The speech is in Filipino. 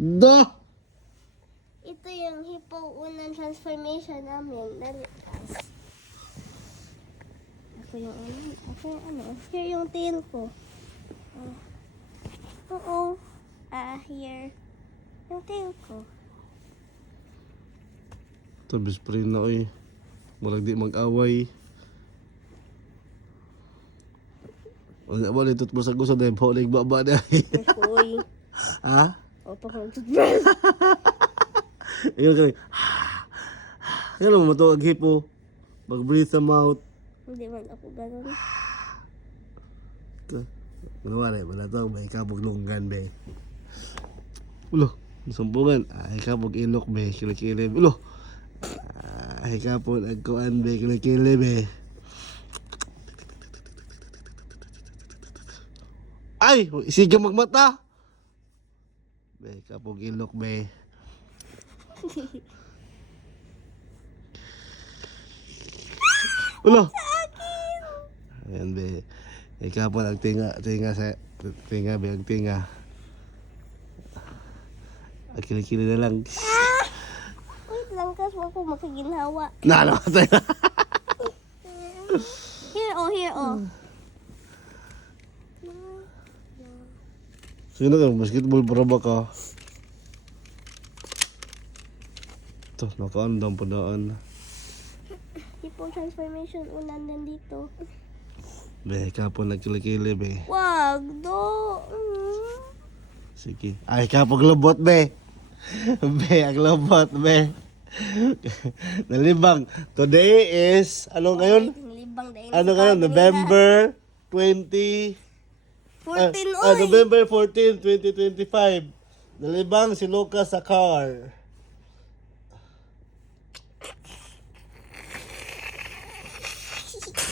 Da! Ito yung hippo unang transformation namin. Dali. Ako yung ano. Here yung tail ko. Oo. Here. Yung tail ko. Tabis pa rin na eh. Walang di mag-away. Wala ba nito mo sa gusto dahil pa ulit baba na eh. Hoy. Ha? O, pakang toothbrush. Ikaw ka rin. Kaya naman matawag hipo. Mag-breathe sa mouth. Hindi man ako ganun. Ito. Manawari, wala to. May kabog lunggan, be. Ulo, sumpungan. Ay kabog ilok, be. Kilikili, be. Ulo. Ay kapon, agkuan, be. Kilikili, be. Ay! Sige magmata! Be, kapog ilok, be. Ulo! Ayan, be. Ikaw po tinga sa tinga, be, ang tinga. Kili-kili na lang. Wait lang, kas mo ako makaginhawa. Nalamatay na. Here, oh. Sino ka? Basketball para ba ka? Ito, nakaandang padaan. Hippo transformation unan nandito. Be, kapon nagkilikili, be. Wag, do. Sige. Ay, kapag lobot, be. Be, ang lobot, be. Nalibang. Today is, ano ngayon? Libang dahil Ano ngayon? November 20... 14, oy. November 14, 2025. Nalibang si Lucas sa car.